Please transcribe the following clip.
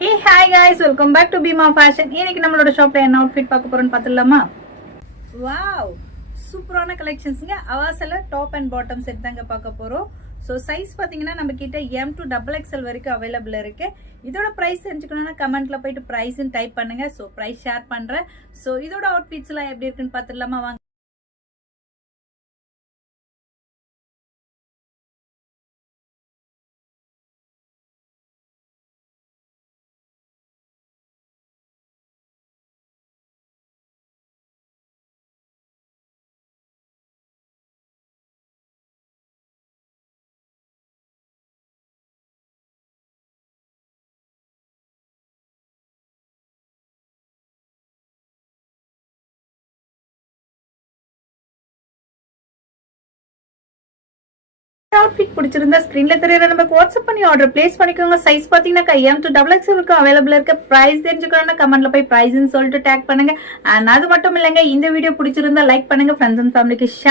Hey hi guys, welcome back to Bima Fashion. இன்னைக்கு நம்மளோட ஷாப்ல என்ன அவுட்ஃபிட் பார்க்க போறோம்னு பார்த்தலாமா? வாவ், சூப்பரான கலெக்ஷன்ஸ்ங்க. அவாசல டாப் அண்ட் பாட்டம் செட் தாங்க பார்க்க போறோம். சோ சைஸ் பாத்தீங்கன்னா நம்ம கிட்ட M to XXL வரைக்கும் அவைலபிள் இருக்கு. இதோட பிரைஸ் தெரிஞ்சுக்கணும்னா கமெண்ட்ல போயிட்டு பிரைஸ் டைப் பண்ணுங்க. சோ பிரைஸ் ஷேர் பண்றேன். சோ இதோட அவுட்ஃபிட்ஸ் எல்லாம் எப்படி இருக்குன்னு பார்த்தலாமா வாங்க. அவுட்ஃபிட் பிடிச்சிருந்தா ஸ்கிரீன்ல தெரியற நமக்கு வாட்ஸ்அப் பண்ணி ஆர்டர் பிளேஸ் பண்ணிக்கோங்க. சைஸ் பாத்தீங்கன்னா M to XXL வரைக்கும் அவைலபிள் இருக்கு. பிரைஸ் தெரிஞ்சுக்கணும்னா கமெண்ட்ல போய் பிரைஸ்ன்னு சொல்லிட்டு டேக் பண்ணுங்க. அண்ட் அது மட்டும் இல்லைங்க, இந்த வீடியோ பிடிச்சிருந்தா லைக் பண்ணுங்க, ஃப்ரெண்ட்ஸ் அண்ட் ஃபேமிலிக்கு